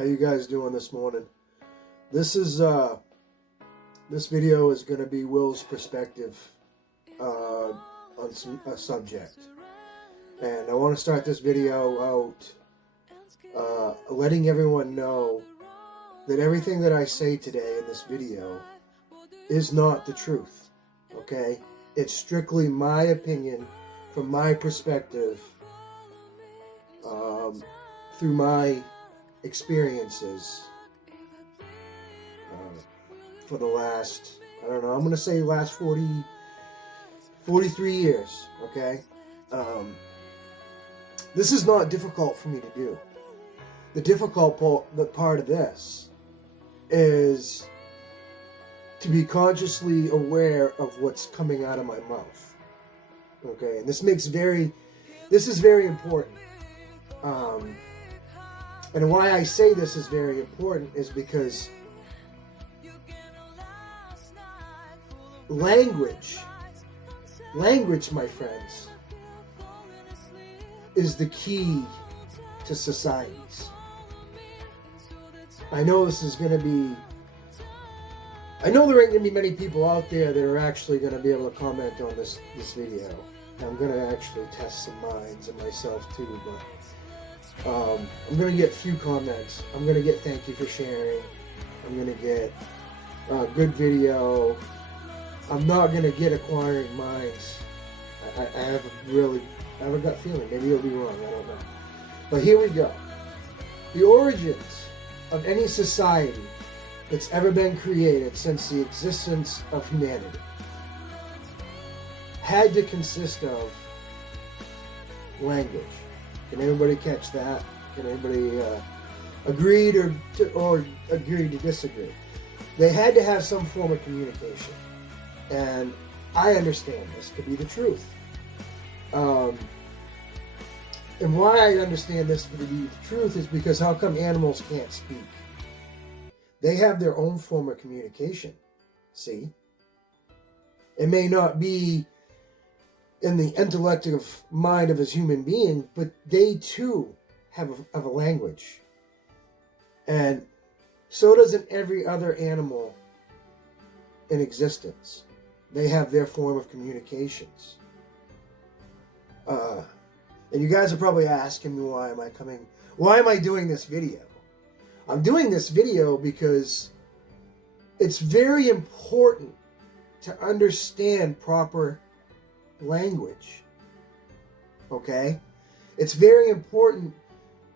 How you guys doing this morning? This video is going to be Will's perspective on a subject, and I want to start this video out letting everyone know that everything that I say today in this video is not the truth. Okay, it's strictly my opinion from my perspective, through my experiences for the last, I don't know, I'm going to say last 43 years, okay? This is not difficult for me to do. The difficult part of this is to be consciously aware of what's coming out of my mouth, okay? And this is very important. And why I say this is very important is because language, my friends, is the key to societies. I know there ain't going to be many people out there that are actually going to be able to comment on this video. I'm going to actually test some minds and myself too, but I'm going to get few comments. I'm going to get thank you for sharing. I'm going to get good video. I'm not going to get acquiring minds. I have a gut feeling. Maybe you'll be wrong. I don't know. But here we go. The origins of any society that's ever been created since the existence of humanity had to consist of language. Can everybody catch that? Can anybody agree or agree to disagree? They had to have some form of communication. And I understand this to be the truth. And why I understand this to be the truth is because how come animals can't speak? They have their own form of communication. See? It may not be in the intellective mind of a human being, but they too have a language. And so doesn't every other animal in existence. They have their form of communications. And you guys are probably asking me why am I doing this video? I'm doing this video because it's very important to understand proper language. Okay? It's very important.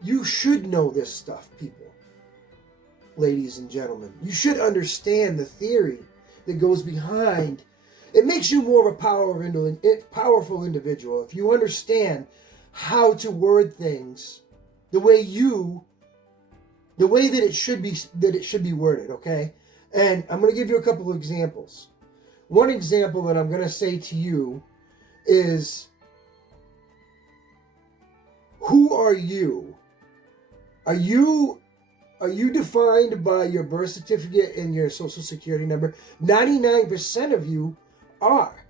You should know this stuff, people. Ladies and gentlemen. You should understand the theory that goes behind. It makes you more of a powerful individual if you understand how to word things the way that it should be worded, okay? And I'm going to give you a couple of examples. One example that I'm going to say to you is, who are you? Are you defined by your birth certificate and your social security number? 99% of you are.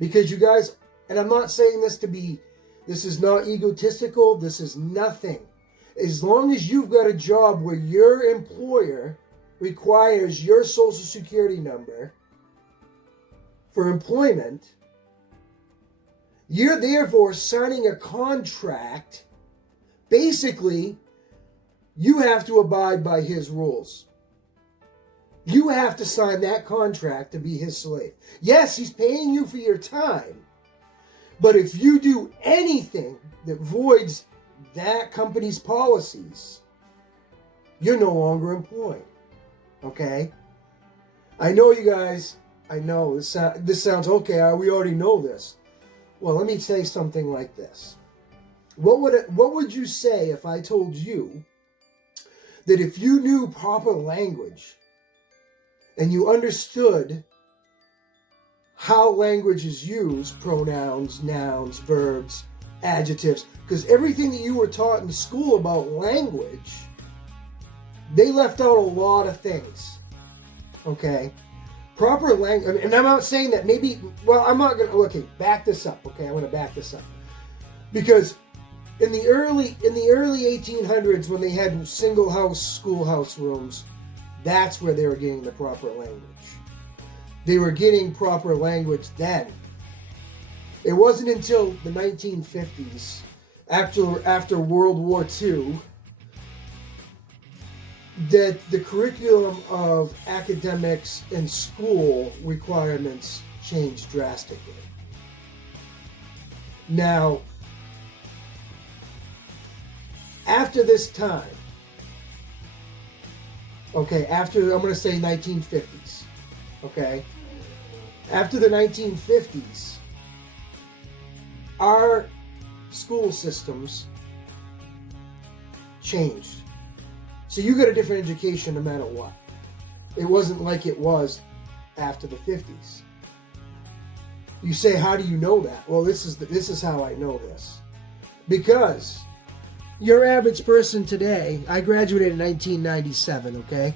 Because you guys, and I'm not saying this is not egotistical, this is nothing. As long as you've got a job where your employer requires your social security number for employment, you're therefore signing a contract. Basically, you have to abide by his rules. You have to sign that contract to be his slave. Yes, he's paying you for your time, but if you do anything that voids that company's policies, you're no longer employed. Okay? I know you guys, I know this sounds okay, we already know this. Well, let me say something like this. What would you say if I told you that if you knew proper language and you understood how language is used, pronouns, nouns, verbs, adjectives, because everything that you were taught in school about language, they left out a lot of things, okay? Proper language, and I'm not saying that maybe, well, I'm not going to, okay, back this up, okay? I'm going to back this up. Because in the early 1800s, when they had single house schoolhouse rooms, that's where they were getting the proper language. They were getting proper language then. It wasn't until the 1950s, after World War II, that the curriculum of academics and school requirements changed drastically. Now, after this time, okay, I'm going to say 1950s, okay? After the 1950s, our school systems changed. So you got a different education no matter what. It wasn't like it was after the 50s. You say, how do you know that? Well, this is how I know this. Because your average person today, I graduated in 1997, okay?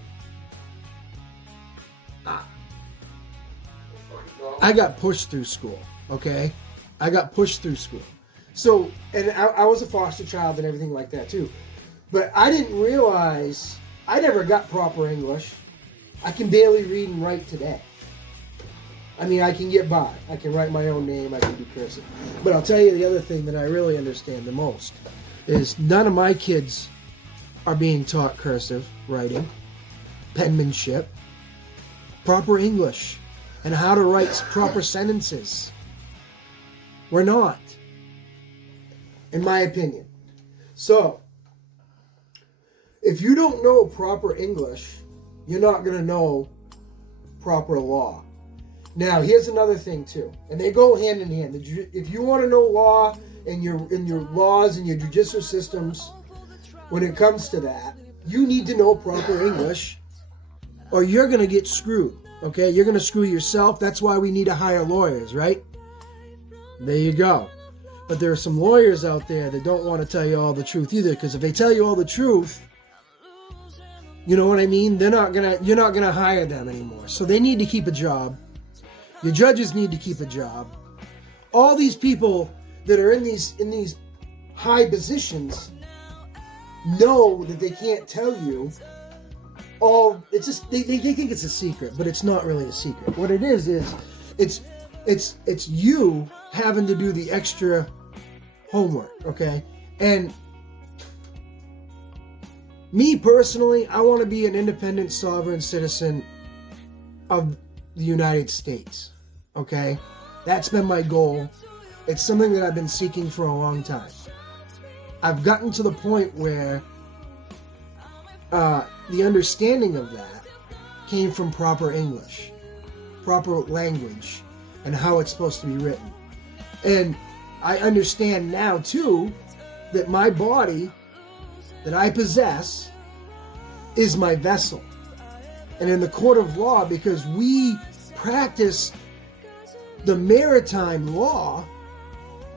I got pushed through school, okay? I got pushed through school. So, and I was a foster child and everything like that too. But I didn't realize, I never got proper English. I can barely read and write today. I mean, I can get by. I can write my own name. I can do cursive. But I'll tell you the other thing that I really understand the most is none of my kids are being taught cursive writing, penmanship, proper English, and how to write proper sentences. We're not, in my opinion. So, if you don't know proper English, you're not going to know proper law. Now, here's another thing too, and they go hand in hand. If you want to know law and your laws and your judicial systems, when it comes to that, you need to know proper English, or you're going to get screwed. Okay, you're going to screw yourself. That's why we need to hire lawyers, right? There you go. But there are some lawyers out there that don't want to tell you all the truth either, because if they tell you all the truth, you know what I mean? You're not gonna hire them anymore. So they need to keep a job. Your judges need to keep a job. All these people that are in these high positions know that they can't tell you all. It's just they think it's a secret, but it's not really a secret. What it is it's you having to do the extra homework, okay? And me personally, I want to be an independent, sovereign citizen of the United States, okay? That's been my goal. It's something that I've been seeking for a long time. I've gotten to the point where the understanding of that came from proper English, proper language, and how it's supposed to be written. And I understand now, too, that my body that I possess is my vessel. And in the court of law, because we practice the maritime law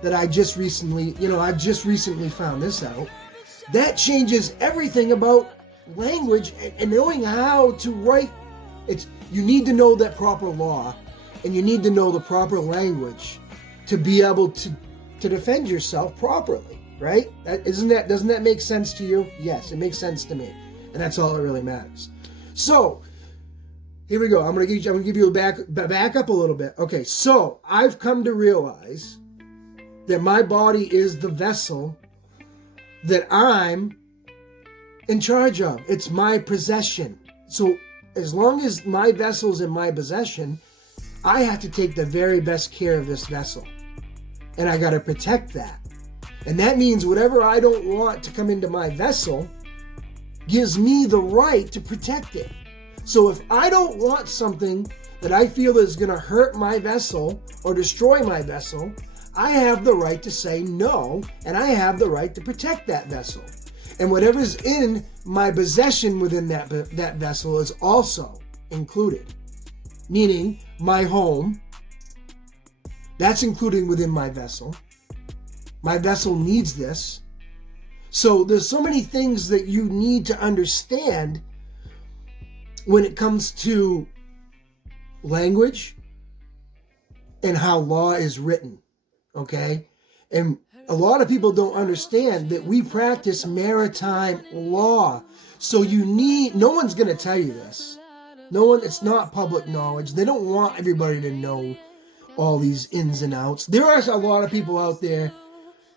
that I've just recently found this out, that changes everything about language and knowing how to write. You need to know that proper law, and you need to know the proper language to be able to defend yourself properly, right? Doesn't that make sense to you? Yes, it makes sense to me, and that's all that really matters. So here we go. I'm gonna give you a back up a little bit. Okay, so I've come to realize that my body is the vessel that I'm in charge of. It's my possession. So as long as my vessel's in my possession, I have to take the very best care of this vessel. And I got to protect that. And that means whatever I don't want to come into my vessel gives me the right to protect it. So if I don't want something that I feel is going to hurt my vessel or destroy my vessel, I have the right to say no, and I have the right to protect that vessel. And whatever's in my possession within that vessel is also included. Meaning my home, that's included within my vessel. My vessel needs this. So there's so many things that you need to understand when it comes to language and how law is written, okay? And a lot of people don't understand that we practice maritime law. So no one's going to tell you this. No one, it's not public knowledge. They don't want everybody to know all these ins and outs. There are a lot of people out there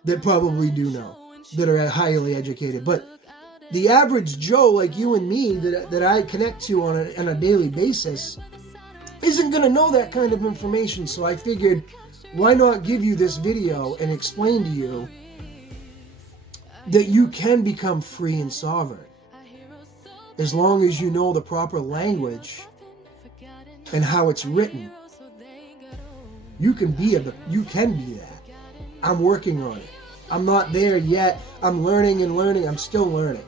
that probably do know, that are highly educated. But the average Joe like you and me that I connect to on a daily basis isn't going to know that kind of information. So I figured, why not give you this video and explain to you that you can become free and sovereign as long as you know the proper language and how it's written. You can be that. I'm working on it. I'm not there yet. I'm learning and learning. I'm still learning.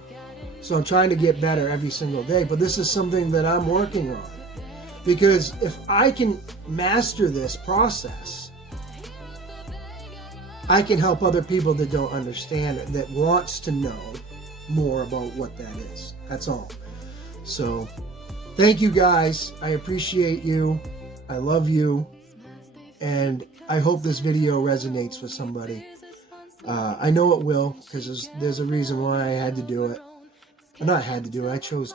So I'm trying to get better every single day. But this is something that I'm working on. Because if I can master this process, I can help other people that don't understand it, that wants to know more about what that is. That's all. So thank you guys. I appreciate you. I love you. And I hope this video resonates with somebody. I know it will, because there's a reason why I had to do it. Not had to do it, I chose to.